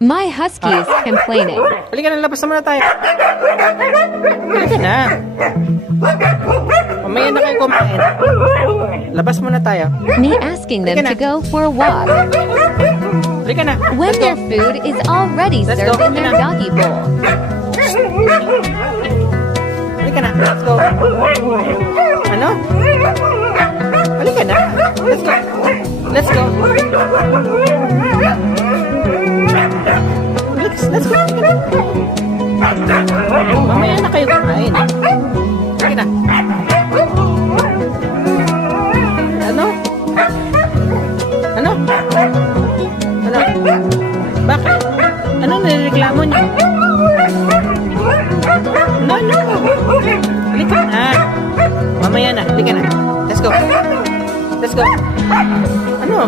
My husky is complaining. Halika na, labas na muna tayo. Halika na. Mamaya na kayo kumain. Labas muna tayo. Me asking them to go for a walk. Halika na. When Let's go. their food is already Let's go. served in their doggy bowl. Halika na. Let's go. Ano? Halika na. Let's go. Let's go. Let's go. Halika na. Mamaya na kayo kumain. Halika na. Ano? Ano? Ano? Bakit? Ano nireklamo niyo? No. Halika na. Mamaya na. Halika na. Let's go. Let's go. Ano?